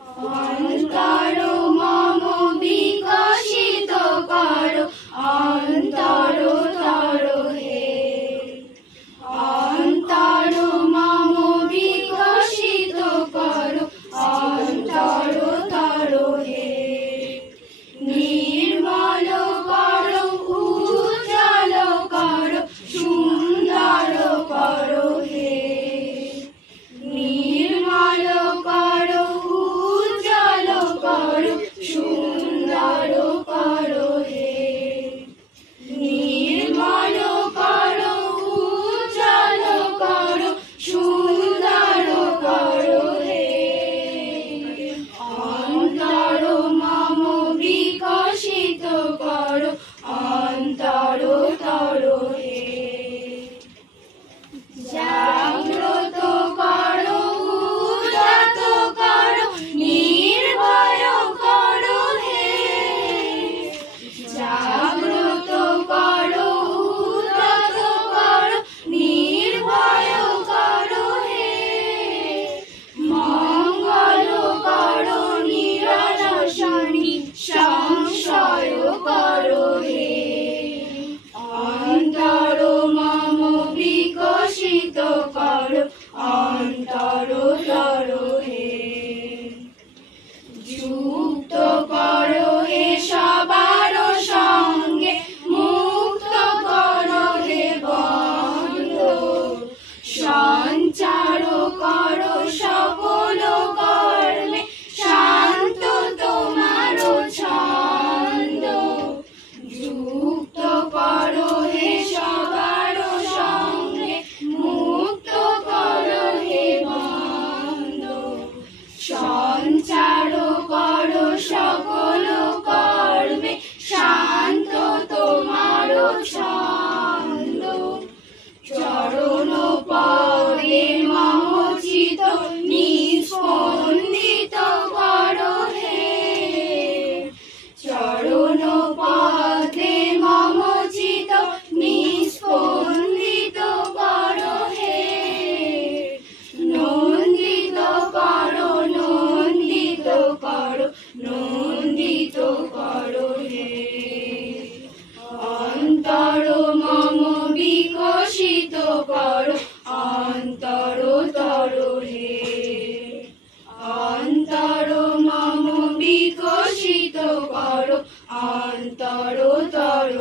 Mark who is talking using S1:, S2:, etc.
S1: あ অন্তর মম বিকশিত কর অন্তর তর অন্তর মম বিকশিত কর অন্তর তর